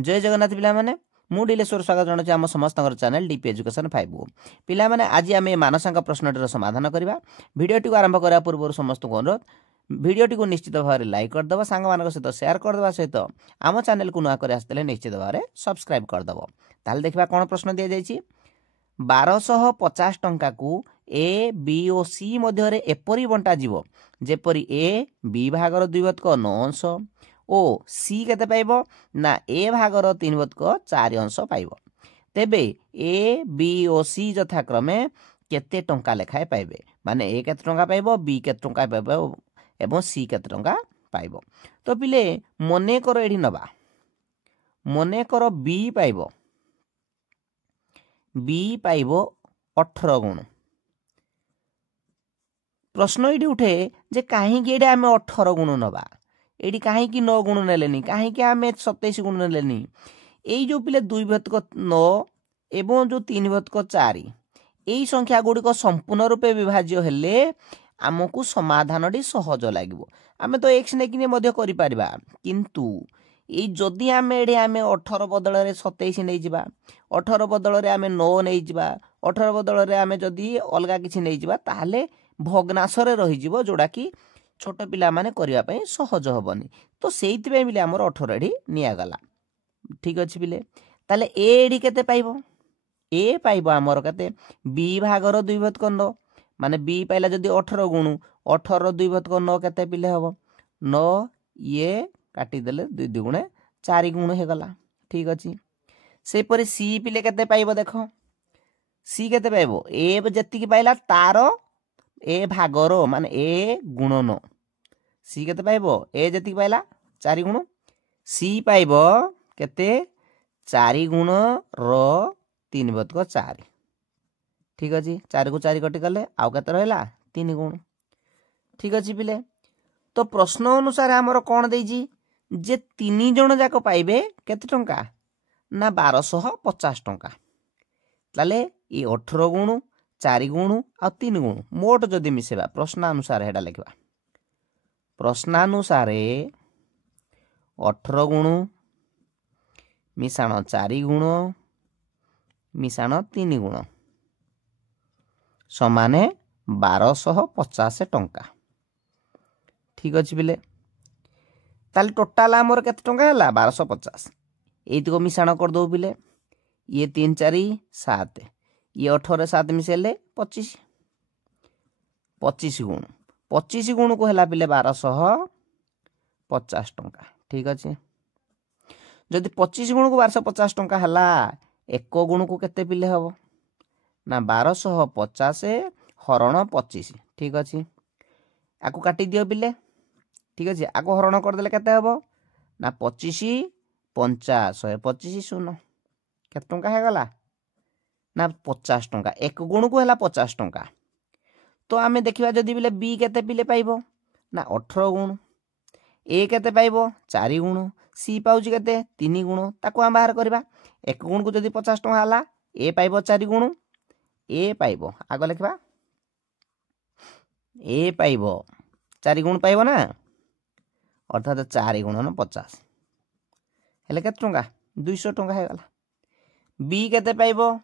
जय जगन्नाथ पिला माने मु डिलेश्वर स्वागत जनाऊँ आम समस्त चैनल डीपी एजुकेशन 5 को पिला माने आज आम मानसांक प्रश्नटर समाधान करवा भिडियो आरंभ करने पूर्व समस्त को अनुरोध भिडियो को निश्चित भाव में लाइक करदे सांग मान सहित शेयर करदे सहित आम चैनल को नुआ कर आसते निश्चित भाव में सब्सक्राइब करदे। ताल देखा कौन प्रश्न दि जाइए 1250 टंका को ए बी और सी मध्य एपरी बंटा जीव जेपरी ए बी भागर 2 9 अंश ओ सी केते पाइबो ना ए भागर 3/4 अंश पाइबो। तेबे ए बी और सी यथाक्रमे केते टंका लेखाए पाइबे माने ए केते टंका पाइबो बी केते टंका पाइबो एवं सी केते टंका पाइबो। तो पिले मने कर एठी नबा मने कर बी पाइबो 18 गुण। प्रश्न ये उठे जे कहीं आम 18 गुण नवा ये कहीं 9 गुण नेलेनी कहीं आम 27 गुण नेलेनी यही जो पिले 2/9 एवं जो 3/4 यही संख्या गुड़िक संपूर्ण रूपे विभाज्य हेले आमको समाधान सहज लगे आम तो एक्स नहीं कर किंतु ये जदि आम एडे आम 18 बदल 27 नहीं जा 18 बदल आम 9 नहीं जा 18 बदल आम जदि अलग किसी नहीं जा ताहले भग्नाशरे रही जोड़ा कि छोट पिला माने करिया पई सहज हबनी। तो सेइति पे मिले हमर 18 एडी निया गला ठीक अछि पिले ताले ए एडी केते पाइबो ए पाइबो हमर केते बी भागर 2/9 माने बी पाइला जदि 18 गुण 18 2/9 केते पिले हबो 9 ये काटी देले 2 दुगुणे 4 गुण हे गला ठीक अछि। से परे सी पिले केते पाइबो देखो सी केते पाइबो ए जति की पाइला तारो ए भागर मान ए गुणन सी केते पाइबो ए जति पाइला 4 गुण सी पाइबो केते 4 गुण रो 3/4 ठीक अछि 4 को 4 कटि गले आउ केते रहला 3 गुण ठीक अछि पिले। तो प्रश्न अनुसार हमर कोन देजी जे 3 जण जाक पाइबे केते टंका ना 1250 टंका ताले ये 18 गुण 4 गुण आ 3 गुण मोट जदि मिसेबा प्रश्नानुसार हेडा लिखबा प्रश्नानुसार 18 गुण मिशाण 4 गुण मिशाण 3 गुण समाने 1250 टंका ठीक अछि बिले। ताले टोटाल हमर केते टंका हला 1250 एतिको मिशाण कर दो बिले ये 3 4 7 ये 18 7 मिसेले 25 गुण 25 गुण को हेला पिले 1250 टंका ठीक अच्छे। जदि 25 गुण को 1250 टंका हला एक गुण को केते पिले हबो ना 1250 हरण 25 ठीक अच्छे। आकु काटी दियो पिले ठीक अच्छे आकु हरण कर देले केते हबो ना 25 50 125 शून्य केते टंका हे गला ना 50 टंका एक गुण को हेला 50 टंका। तो आमे देखिबा जदि बिले बी केते पिले पाइबो ना 18 गुण ए केते पाइबो 4 गुण सी पाउची केते 3 गुण ताको हम बाहर करबा एक गुण को जदि 50 टंका हला ए पाइबो 4 गुण ए पाइबो आगो लिखबा ए पाइबो 4 गुण पाइबो ना अर्थात 4 गुण 50 हेले केते टंका 200 टंका हे गला। बी केते पाइबो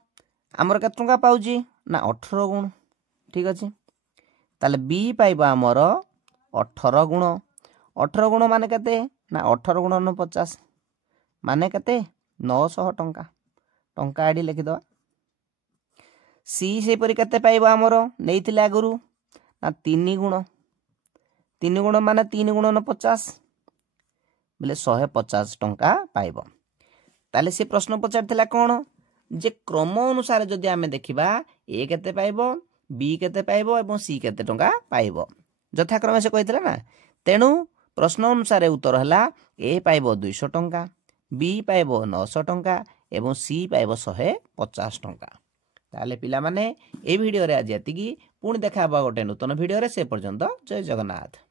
आमर केते टंका पाउची ना 18 गुण ठीक अछि ताले बी पाइबा आमर 18 गुण माने केते ना 18 गुण 50 माने केते 900 टंका टंका आडी लिखि दवा। सी से परि केते पाइबा आमर नेइथिले आगुरु ना 3 गुण माने 3 गुण 50 बोले 150 टंका पाइबो। ताले से प्रश्न पचारथिला कोन जे क्रम अनुसार जदि आमे देखिबा ए केते पाइबो बी केते पाइबो एवं सी केते टंका पाइबो यथाक्रमे से कहितला ना तेणु प्रश्न अनुसार उत्तर हला ए पाइबो 200 टंका बी पाइबो 900 टंका एवं सी पाइबो 150 टंका। ताले पिला माने ए वीडियो रे आज एतिकी पुणी देखा गोटे नूतन वीडियो रे से पर्यंत जय जगन्नाथ।